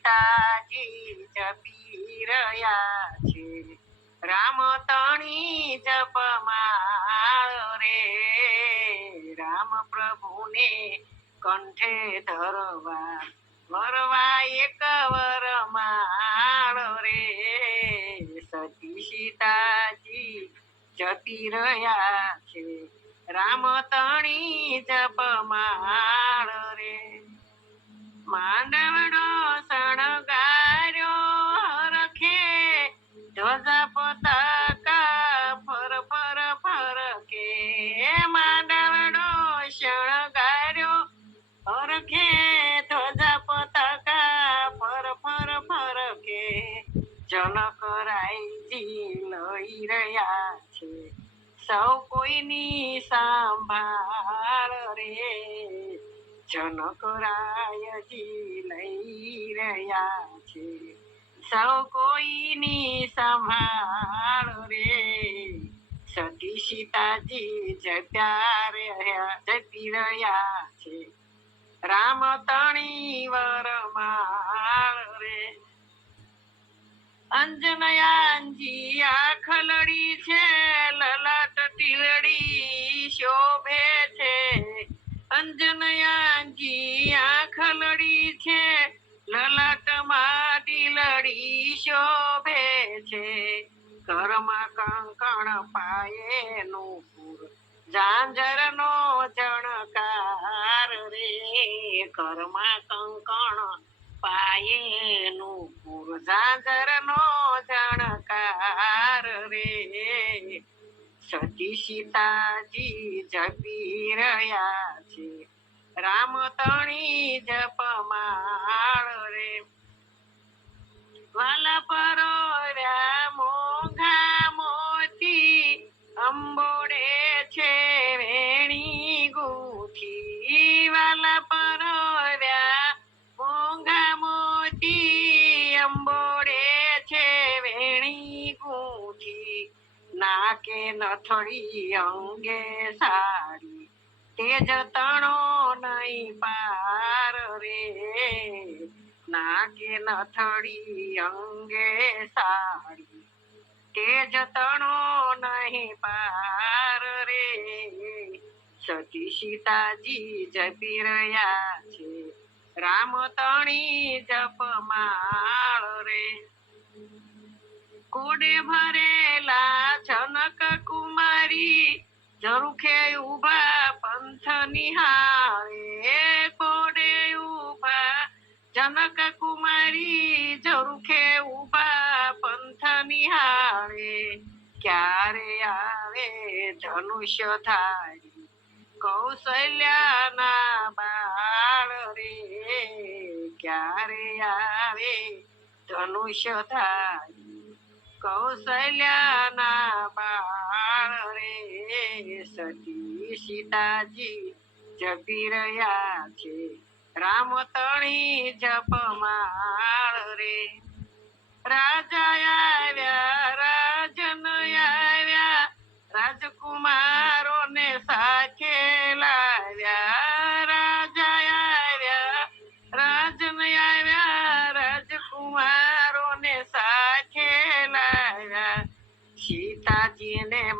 સીતાજી જપી રહ્યા છે રામ તણી જપમાળ રે રામ પ્રભુને કંઠે ધરવા વરવા એક વરમાળ રે સતી સીતાજી જપી રહ્યા છે રામ તણી જપમાળ રે માંડવડો શણગાર્યો હરખે ધ્વજા પતાકા ફર ફર ફરકે માંડવડો શણગાર્યો હરખે ધ્વજા પતાકા ફર ફર ફરકે જનકરાયજી લઈ રહ્યા છે સૌ કોઈની સંભાળ રે જનકરાયજી લઈ રહ્યા છે સૌ કોઈની સંભાળ રે સતી સીતાજી જપી રહ્યા છે રામ તણી વરમાળ રે અંજનયાનજી આખલડી છે લલાટ ટીલડી શોભે છે અંજનયાનજી આખલડી છે લલાટમાં ટીલડી શોભે છે ઘરમાં કંકણ પાયેનું પૂર ઝાંઝરનો જણકાર રે ઘરમાં કંકણ પાયેનું પૂર ઝાંઝરનો જણકાર રે સતી સીતાજી જપી રહ્યા છે રામ તણી જપમાળ રે વાલા પરોર્યા મોંઘા મોતી અંબોડે છે વેણી ગૂંથી વાલા પરોર્યા મોંઘા મોતી અંબોડે છે વેણી ગૂંથી નાકે નથડી અંગે સાડી તેજ તણો નહીં પાર રે નાકે નથડી અંગે સાડી તેજ તણો નહીં પાર રે સતી સીતાજી જપી રહ્યા છે રામ તણી જપમાળ રે કોડે ભરેલા જનક કુમારી ઝરૂખે ઉભા પંથ નિહાળે કોડે ઉભા જનક કુમારી ઝરૂખે ઉભા પંથ નિહાળે ક્યારે આવે ધનુષ્ય ધારી કૌશલ્યાના બાળ રે ક્યારે આવે ધનુષ્ય ધારી કૌશલ્યાના બાળ રે સતી સીતાજી જપી રહ્યા છે રામ તણી જપમાળ રે રાજા આવ્યા રાજન આવ્યા રાજકુમારોને સાથે લાવ્યા રાજા આવ્યા રાજન આવ્યા રાજકુમારોને સાથે લાવ્યા સીતાજીને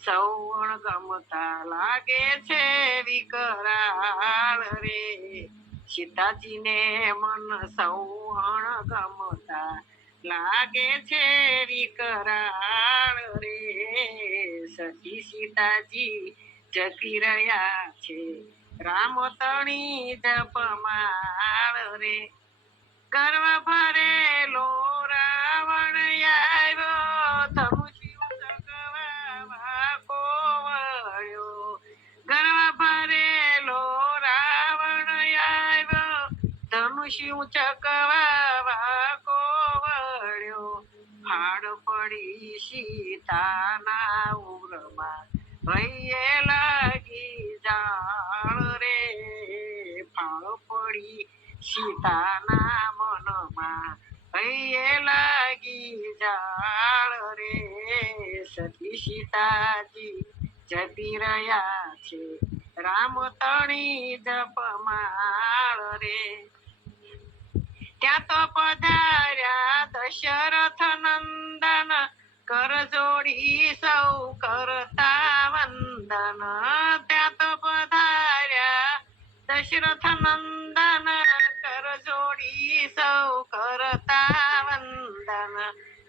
સૌવણ ગમતા લાગે છે વિકરાળ રે સીતાજીને મન સૌવણ ગમતા લાગે છે વિકરાળ રે સતી સીતાજી જપી રહ્યા છે રામ તણી જપમાળ રે ગર્વ ભરેલો રાવણ આવ્યો ધનુષ્ય ચકવા કોવળ્યો ગર્વ ભરેલો રાવણ આવ્યો ધનુષ્ય ચકવા કોવળ્યો ફાડ પડી સીતાના ઉરમાં ભઈએ લાગી જાળ રે ફાળ પડી સીતાના મનમાં ભઈએ લાગી જાળ રે સતી સીતાજી જપી રહ્યા છે રામ તણી જપમાળ રે ત્યાં તો પધાર્યા દશરથ નંદન, કર જોડી સૌ કરતા વંદન. ત્યાં તો પધાર્યા દશરથ નંદન, કર જોડી સૌ કરતા વંદન.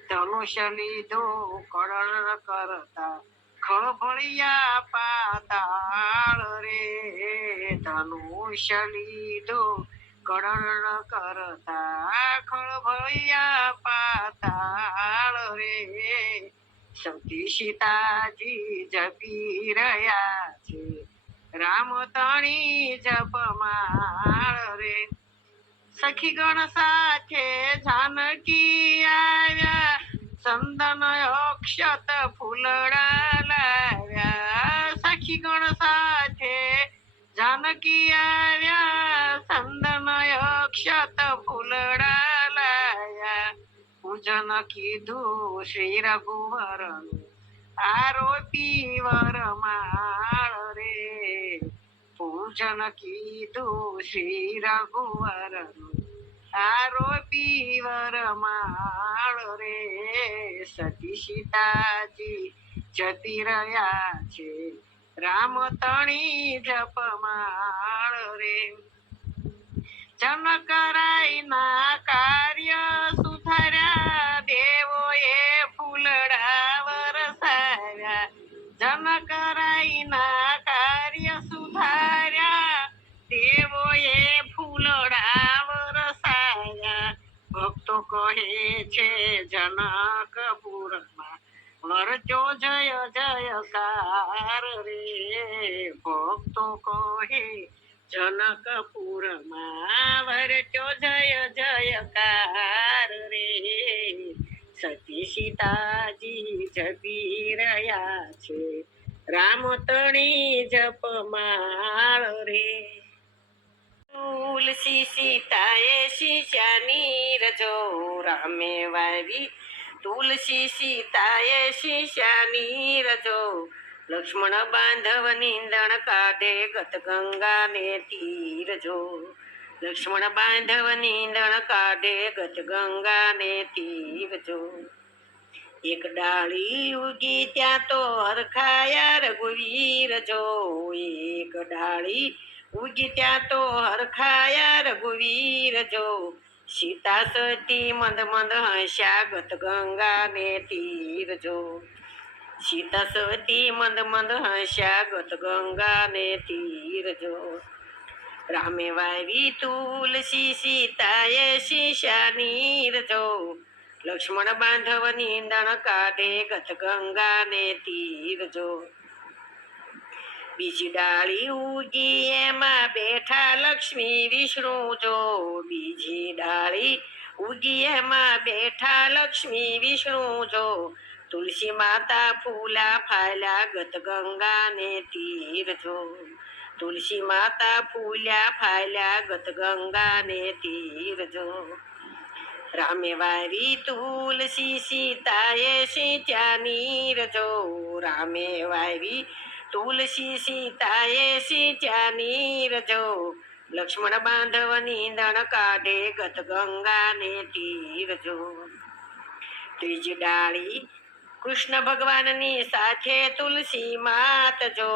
ધનુષ્ય લીધું કળણ કરતા, ખળભળિયા પાતાળ રે. ધનુષ્ય લીધું કળણ કરતા, ખળભળિયા પાતાળ રે. સતી સીતાજી જપી રહ્યા છે, રામ તણી જપમાળ રે. સખી ગણ સાથે જાનકી આવ્યા, ચંદન અક્ષત ફૂલડા લાવ્યા. સખી ગણ સાથે જાનકી આવ્યા, ચંદન અક્ષત ફૂલડા લાવ્યા. પૂજન કીધું શ્રી રઘુવરનું, આરોપી વરમાળ રે. પૂજન કીધું શ્રી રઘુવરનું, આરોપી વરમાળ રે. સતી સીતાજી જપી રહ્યા છે, રામ તણી જપમાળ રે. જનકરાય ના કાર્ય સુધાર્યા, દેવોએ ફૂલડા વરસાવ્યા. જનકરાય ના કાર્ય સુધાર્યા, દેવોએ ફૂલડા વરસાવ્યા. ભક્તો કહે છે જનકપુરમાં, વરચો જય જયકાર રે. ભક્તો કહે જનકપુરમાં, વરચો જય જયકાર રે. સતી સીતાજી જપી રહ્યા છે, રામ તણી જપમાળ રે. તુલસી સીતાએ શીશાની રજો, રામે વાવી તુલસી સીતાએ શીશાની રજો. લક્ષ્મણ બાંધવ નીંદણ કાઢે, ગત ગંગા ને તીર જો. લક્ષ્મણ બાંધવ નીંદણ કાઢે, ગત ગંગા ને તીર જો. એક ડાળી ઉગી ત્યાં તો હરખાયા રઘુવીર જો. એક ડાળી ઉગી ત્યાં તો હરખાયા રઘુવીર જો. સીતા સતી મંદ મંદ હસ્યા, ગત ગંગા ને તીર જો. સીતા સતી મંદ મંદ હસ્યા, ગત ગંગા ને તીર જો. રામે વાવી તુલસી સીતાએ શીશાની રજો. લક્ષ્મણ બાંધવ નીંદણ કાઢે, ગત ગંગા ને તીર જો. બીજી ડાળી ઉગી એમાં બેઠા લક્ષ્મી વિષ્ણુ જો. બીજી ડાળી ઉગી એમાં બેઠા લક્ષ્મી વિષ્ણુ જો. તુલસી માતા ફૂલા ફાલ્યા, ગત ગંગા ને તીર જો. તુલસી માતા ફૂલ્યા ફાલ્યા, ગત ગંગા ને તીર જો. રામે વાવી તુલસી સીતાએ સિંચ્યા નીર જો. રામે વાવી તુલસી સીતાએ સિંચ્યા નીર જો. લક્ષ્મણ બાંધવ નીંદણ કાઢે, ગત ગંગા ને તીર જો. ત્રીજી ડાળી કૃષ્ણ ભગવાનની સાથે તુલસી માત જો.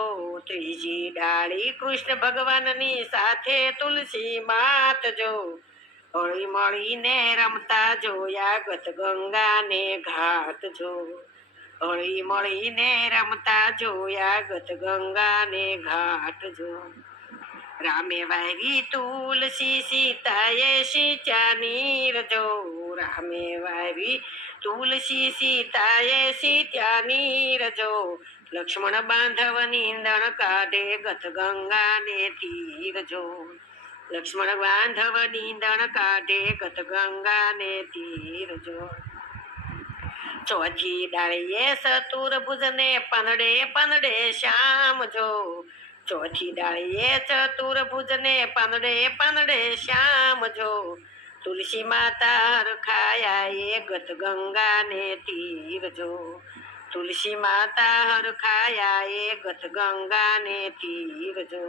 ત્રીજી ડાળી કૃષ્ણ ભગવાનની સાથે તુલસી માત જો. હળી મળીને રમતા જોયા, ગત ગંગા ને ઘાટ જો. હળી મળીને રમતા જોયા, ગત ગંગા ને ઘાટ જો. રામે વાવી તુલસી સીતાએ સિંચ્યા નીર જો. રામે વાવી તુલસી સીતાએ સિંચ્યા નીર જો. લક્ષ્મણ બાંધવ નીંદણ કાઢે, ગત ગંગા ને તીર જો. લક્ષ્મણ બાંધવ નીંદણ કાઢે, ગત ગંગા ને તીર જો. ચોથી ડાળીએ ચતુર્ભુજ ને પનડે પનડે શ્યામ જો. ચોથી ડાળીએ ચતુર્ભુજ ને પનડે પનડે શ્યામ જો. તુલસી માતા હરખાયા એ, ગત ગંગા ને તીર જો. તુલસી માતા હરખાયા એ, ગત ગંગા ને તીર જો.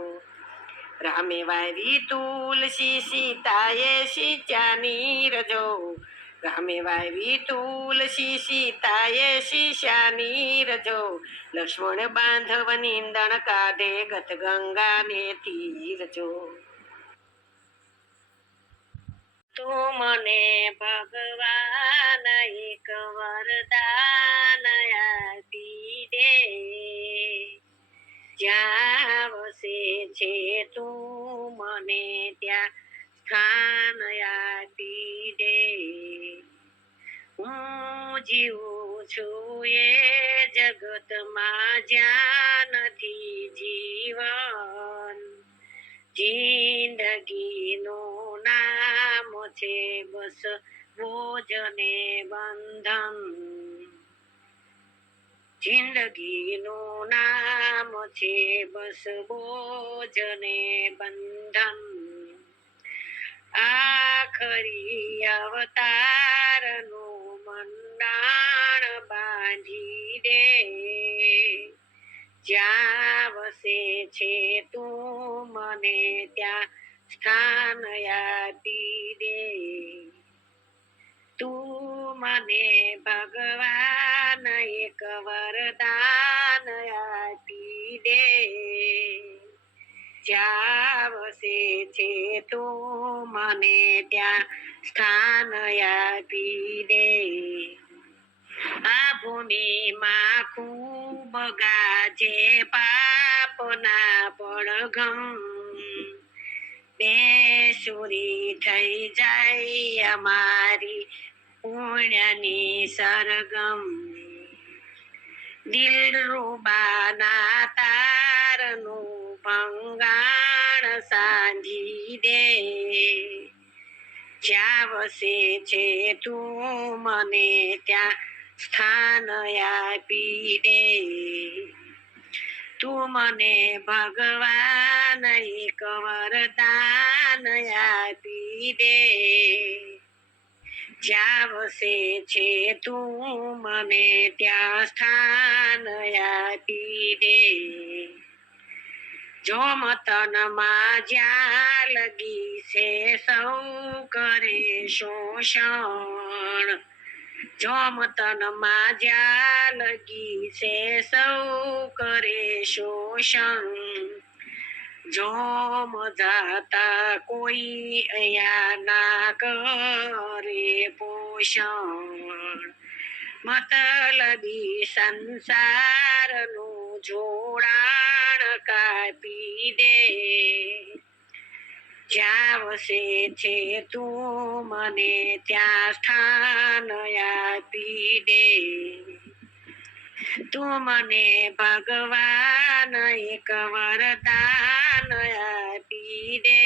રામે વાવી તુલસી સીતાએ સિંચાની રજો રામે વાવી તુલસી સીતાએ શીશાની રજો લક્ષ્મણ બાંધવ નિંદણ કાઢે ગત ગંગા ને તીરજો તો મને ભગવાન એક વરદાન આપી દે જ્યાં વસે છે તું મને ત્યાં સ્થાન આપી દે હું જીવું છું એ જગતમાં જ્યાં નથી જીવન જિંદગીનું નામ છે બસ બોજને બંધન જિંદગીનું નામ છે બસ બોજને બંધન આખરી અવતારનું મંડાણ બાંધી દે જ્યાં વસે છે તું મને ત્યાં સ્થાન આપી દે તું મને ભગવાન એક વરદાન આપી દે જ્યાં વસે છે તું મને ત્યાં સ્થાન આપી દે આ ભૂમિમાં ખૂબ ગાજે પાપના પડઘમ બેસુરી થઈ જાય અમારી પુણ્યની સરગમ દિલરૂબાના તારનું ભંગાણ સાંજી દે જ્યાં વસે છે તું મને ત્યાં સ્થાન આપી દે તું મને ભગવાન એક વરદાન આપી દે જ્યાં વસે છે તું મને ત્યાં સ્થાન આપી દે જો મતનમાં જ્યાં લગી છે સૌ કરે શોષણ જો મતનમાં જ્યાં લગી છે સૌ કરે શોષણ જો મજાતા કોઈ અહીંયા ના કરે પોષણ મતલબી સંસારનું જોડાણ કાપી દે જ્યાં વસે છે તું મને ત્યાં સ્થાન આપી દે તું મને ભગવાન એક વરદાન આપી દે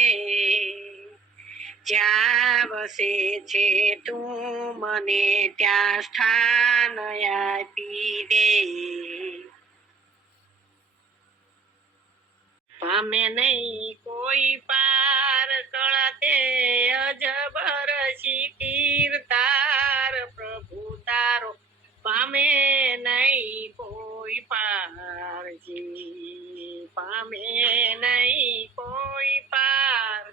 જ્યાં વસે છે તું મને ત્યાં સ્થાન આપી દે પામે નહીં કોઈ પાર કળતે અજબર કીર્તાર પ્રભુ તારો પામે નહીં કોઈ પારજી પામે નહીં કોઈ પાર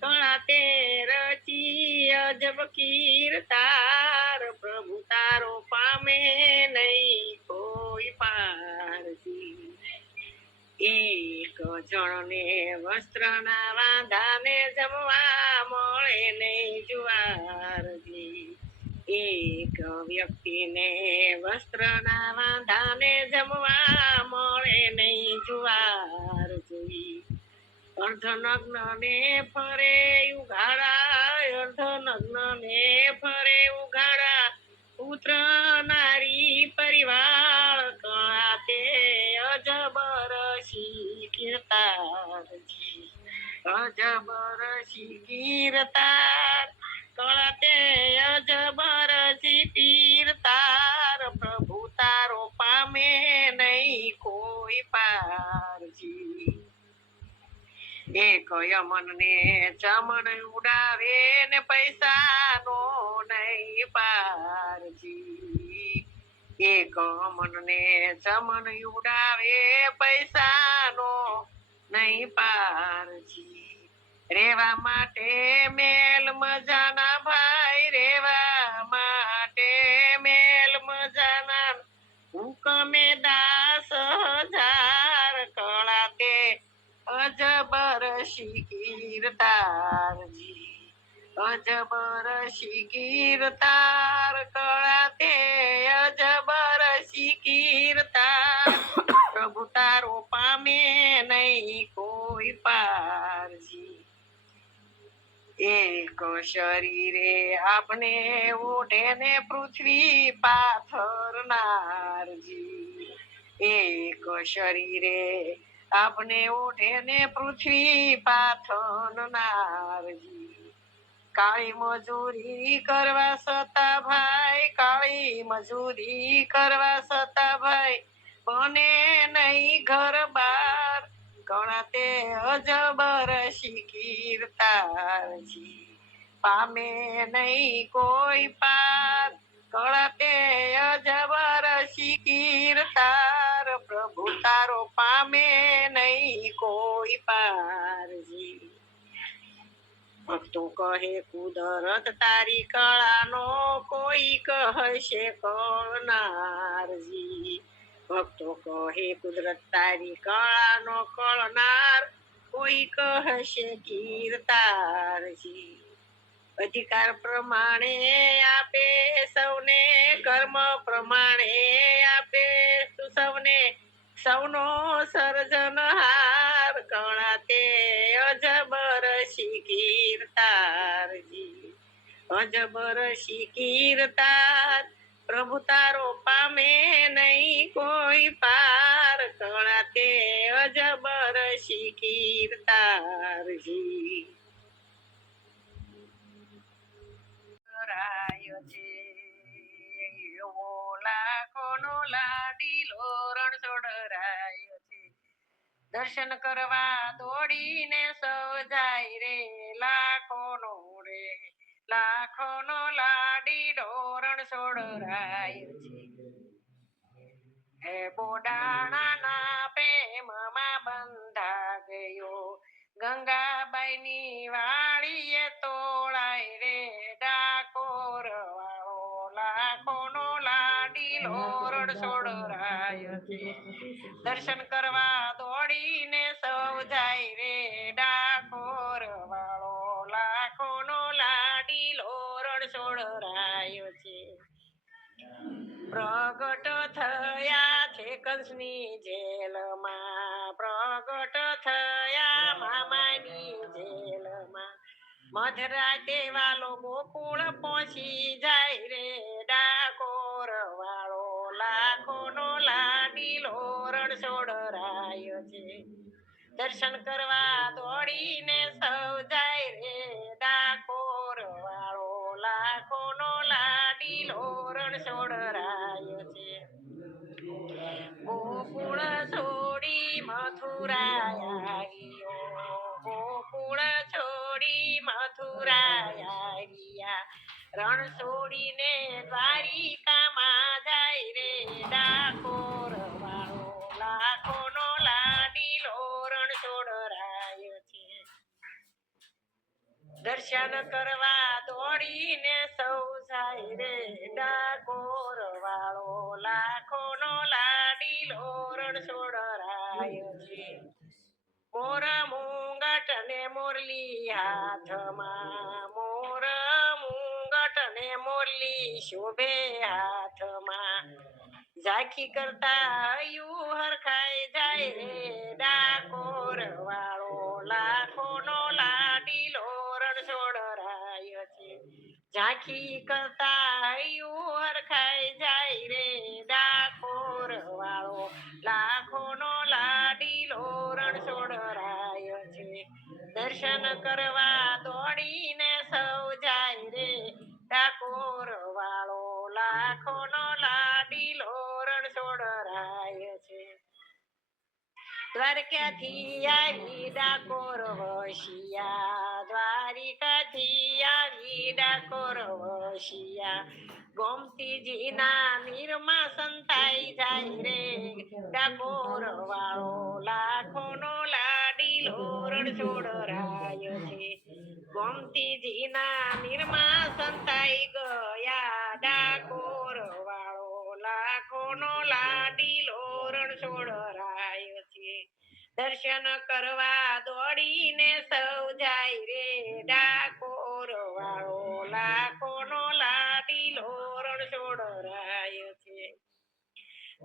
કળતે રચી અજબ કીર્તાર પ્રભુ તારો પામે નહીં કોઈ પારજી એક જણને વસ્ત્રના વાંધાને જમવા મળે નહીં જુવારજી એક વ્યક્તિને વસ્ત્રના વાંધાને જમવા મળે નહીં જુવારજી અર્ધનગ્નને ફરે ઉઘાડા અર્ધનગ્નને ફરે ઉઘાડા પુત્ર નારી પરિવાર કળાતે અજબર કીર્તારજી અજબર કીર્તાર કળતે અજબર કીર્તાર પ્રભુ તારો પામે નહીં કોઈ પારજી એક યમનને ચમન ઉડાવે ને પૈસાનો નહીં પારજી એક મનને ચમન ઉડાવે પૈસાનો નહીં પારજી. રેવા માટે મેલ મજાના ભાઈ, રેવા માટે મેલ મજાના, હુકમે દાસ હજાર કળા તે અજબર શિકીર તારજી. અજબર શિકીર તાર કળા તે અજબર શિકીર તાર, પ્રભુ તારો પામે નહીં કોઈ પારજી. એક શરીરે આપણે ઓઢે ને પૃથ્વી પાથરનારજી. એક શરીરે આપણે ઓઢે ને પૃથ્વી પાથરનારજી. કાળી મજૂરી કરવા છતાં ભાઈ, કાળી મજૂરી કરવા છતાં ભાઈ, બને નહીં ઘર બાર, ઘણા તે અજબર શિકીર તારજી. પામે નહીં કોઈ પાર, ઘણા તે અજબર શિકીર તાર, પ્રભુ તારો પામે નહીં કોઈ પારજી. ભક્તો કહે કુદરત તારી કળાનો, કોઈ કહેશે કળનારજી. ભક્તો કહે કુદરત તારી કળાનો કળનાર, કોઈ કહેશે કીર્તારજી. અધિકાર પ્રમાણે આપે સૌને, કર્મ પ્રમાણે આપે તું સૌને, સૌનો સર્જનહાર, કળા તે અજબર શિકીર તારજી. અજબર શિકીર તાર, પ્રભુ તારો પામે નહીં કોઈ પાર, કળા તે અજબર શિકીર તારજી. કરાયો છે એવો લાખોનો લાડીલો રણછોડરાયો છે. દર્શન કરવા દોડીને સૌ જાય રે, લાખોનો રે લાખોનો લાડીલો રણછોડરાયો છે. હે બોડાણાના પ્રેમમાં બંધા ગયો, ગંગાબાઈની વાડીએ તોળાય રે, ડાકોર વાળો લાખોનો લાડીલો રણછોડરાયો છે. દર્શન કરવા દોડીને સૌ જાય રે, ડાકોર વાળો લાખોનો લાડીલો રણછોડરાયો છે. પ્રગટ થયા છે કંસની જેલમાં, પ્રગટ થયા મામાની જેલમાં, મધરાતે વાલો ગોકુળ પહોંચી જાય રે, ડાકોર વાળો લાખોનો લાડીલો રણછોડરાયો છે. દર્શન કરવા દોડીને સૌ જાય રે, ડાકોર વાળો લાખોનો લાડીલો રણછોડરાયો છે. ગોકુળ છોડી મથુરાયા ગયો, ગોકુળ છોડી મથુરાયા ગયા, રણ છોડીને દ્વારિકામાં જાય રે, ડાકોર વાળો લાખોનો લાડીલો રણછોડરાયો છે. દર્શન કરવા દોડીને સૌ જાય રે, ડાકોર વાળો લાખોનો લાડીલો રણછોડરાયો છે. મોર મુંગટ ને મોરલી હાથમાં, મોર મુંગટ ને મોરલી શોભે હાથમાં, ઝાંખી કરતા હૈયું હરખાઈ જાય રે, ડાકોર વાળો લાખોનો લાડીલો રણછોડરાયો છે. ઝાંખી કરતા હૈયું હરખાઈ જાય રે, ડાકોર વાળો લાખોનો લાડીલો રણછોડરાયો છે. દર્શન કરવા દોડીને સૌ જાય રે, ડાકોર વાળો લાખોનો લાડીલો રણછોડરાયો છે. દ્વારકાથી આવી ડાકોર વસિયા, દ્વારિકાથી આવી ડાકોર વસિયા, ગોમતીજીના નીરમાં સંતાઈ જાય રે, ડાકોર વાળો લાખોનો લાડી લાડીલો રણછોડરાય છે. ગોમતીજીના નિર્મા સંતાઈ ગયા ડાકોર વાળો લાખોનો લાડીલો રણછોડરાય છે. દર્શન કરવા દોડીને સૌ જાય રે ડાકોર વાળો લાખોનો લાડીલો રણછોડરાય છે.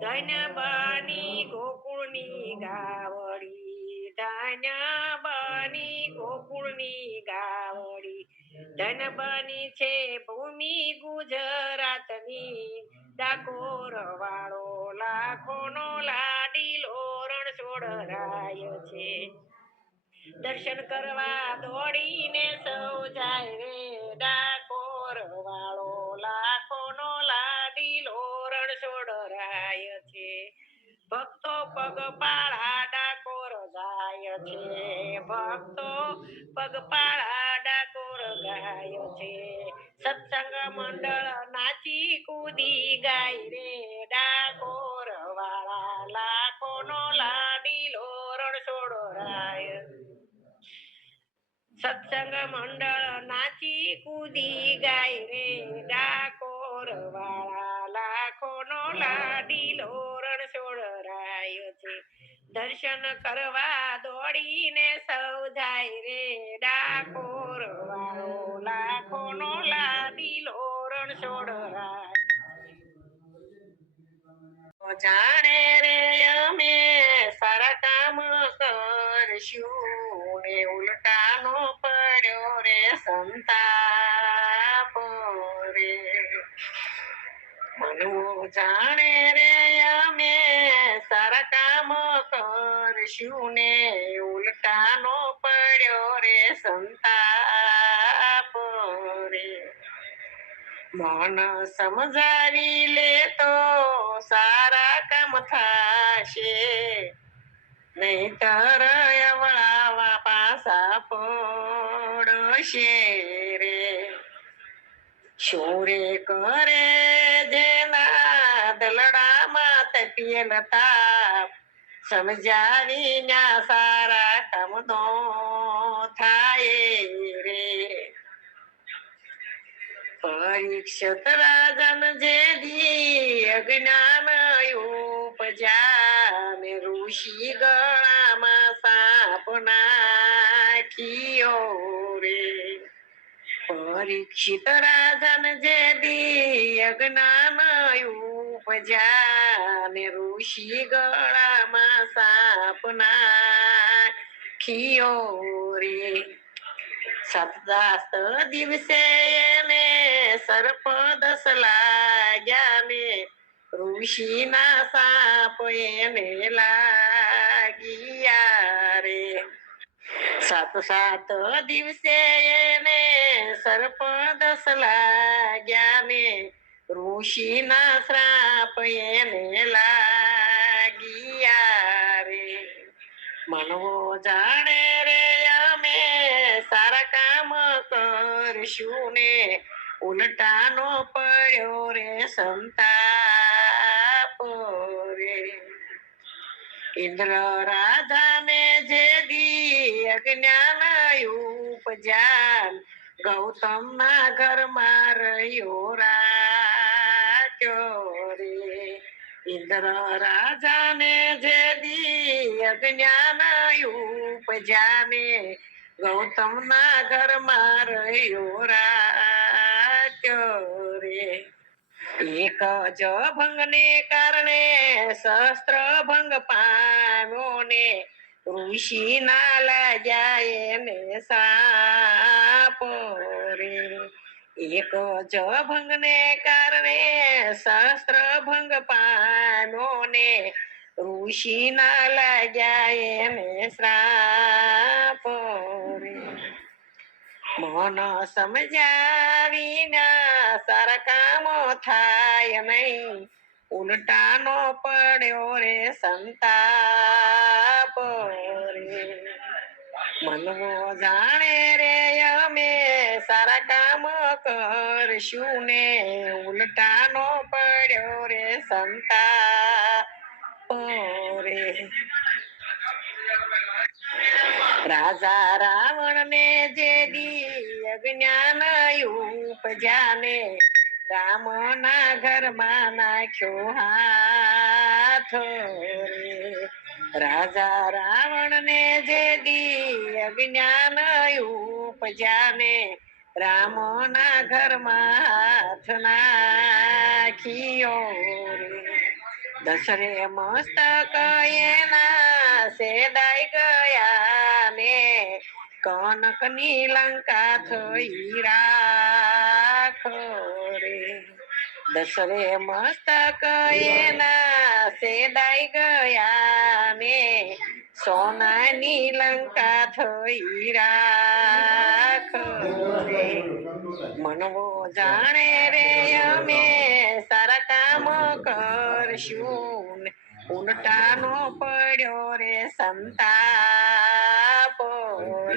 ધન્ય બની ગોકુળની ગાવડી, ધન્ય બની ગોકુળની ગાવડી, ધન બની છે ભૂમિ ગુજરાતની ડાકોર વાળો લાખોનો લાડીલો રણછોડરાય છે. દર્શન કરવા દોડીને સૌ જાય રે ડાકોર વાળો લાખોનો લાડીલો રણછોડરાય છે. ભક્તો પગપાળા ડાકોર ગાય છે, ભક્તો પગપાળા ડાકોર ગાય છે. સત્સંગ મંડળ નાચી કૂદી ગાય રે ડાકોર વાળા લાખોનો લાડીલો રણછોડરાય. સત્સંગ મંડળ નાચી કૂદી ગાય રે ડાકોર વાળા લાખોનો લાડીલો રણછોડરાય છે. દર્શન કરવા દોડીને સૌ જાય રે ડાકોર વાળો લાખોનો લાડીલો રણછોડરાય. જાણે રે અમે સારા કામ કરશું ને ઉલટાનો પડ્યો રે સંતાપ રે. મનવું જાણે રે અમે સારા કામ કરશું ને ઉલટાનો પડ્યો રે સંતાપ રે. મન સમજાવી લે તો સારા કામ થાશે, નહીતર અવળાવા પાસા પડશે રે. શું રે કરે જેના દલડામાં તપીએ તાપ, સમજાવી ન્યા સારા કામ નો થાય રે. પરીક્ષિત રાજન જે દી અજ્ઞાન ઉપજ્યા ને ઋષિ ગળામાં સાપ નાખ્યો રે. પરીક્ષિત રાજન જે દી અજ્ઞાન ઉપજ્યા ને ઋષિ ગળામાં સાપ નાખ્યો રે. સતદાસ્ત દિવસે એને સર્પ દસ લાગ્યા ને ઋષિના સાપ એને લાગ્યા રે. સાત દિવસે એને સર્પ દસ લાગ્યા ને ઋષિના શ્રાપ એને લાગ્યા રે. મનવો જાણે રે અમે સારા કામ કરશું ને ઉલટાનો પડ્યો રે સંતાપ રે. ઇન્દ્ર રાજાને જે દી અજ્ઞાન ઉપજ્યા ગૌતમ ના ઘરમાં રહ્યો રાખ્યો રે. ઇન્દ્ર રાજાને જે દી અજ્ઞાન ઉપજ્યા ને ગૌતમ ના ઘરમાં રહ્યો રાખ્યો રે. એક જ ભંગને કારણે શસ્ત્ર ભંગ પામ્યો ને ઋષિ ના લાગ્યા એને સાપ રે. એક જ ભંગને કારણે શસ્ત્ર ભંગ પામ્યો ને ઋષિ ના લાગ્યા એને શ્રાપ રે. મન સમજાવીના સારા કામો થાય નહીં, ઉલટાનો પડ્યો રે સંતાપ રે. મનવો જાણે રે અમે સારા કામ કરશું ને ઉલટાનો પડ્યો રે સંતાપ રે. રાજા રાવણ ને જે દી અજ્ઞાન ઉપજાને રામ ના ઘરમાં નાખ્યો હાથ રે. રાજા રાવણ ને જે દી અજ્ઞાન ઉપજાને રામ ના ઘરમાં હાથ નાખ્યો રે. દશરે મસ્તક એના સેદાઈ ગયા ને કનક ની લંકા થઈ રાખો રે. દશરે મસ્તક એના સેદાઈ ગયા ને સોનાની લંકા થઈ રાખો રે. મનવો જાણે રે અમે સારા કામ કરશું ઉલટાનો પડ્યો રે સંતાપ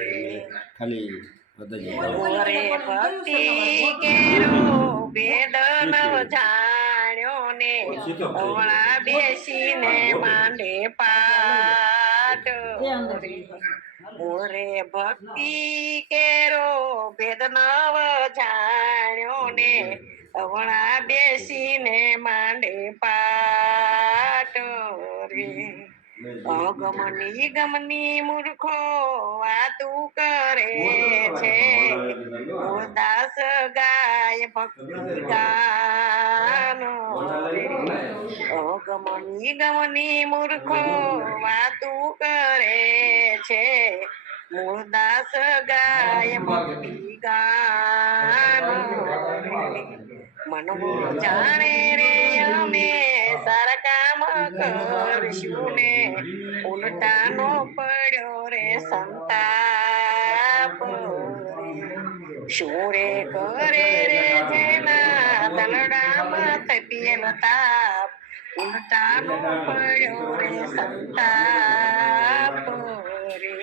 રે. ઓરે ભક્તિ કેરો વેદ ન જાણ્યો ને અવળા બેસીને માંડે પાટ રે. ઓરે ભક્તિ કેરો ભેદ નવ જાણ્યો ને અવળા બેસીને માંડે પાટ રે. અગમ નિગમની મૂર્ખો વાતું કરે છે દાસ ગાય ભક્તિ ગાનો રે. અગમ નિગમની મૂર્ખો વાતું કરે છે મૂળદાસ ગાય ભક્તિ ગાનો રે. મનવો જાણે રે અમે સારા કામ કરશું ને ઉલટાનો પડ્યો રે સંતાપ રે. શું રે કરે રે જેના દલડામાં તપીએલ તાપ ઉલટાનો પડ્યો રે સંતાપ રે.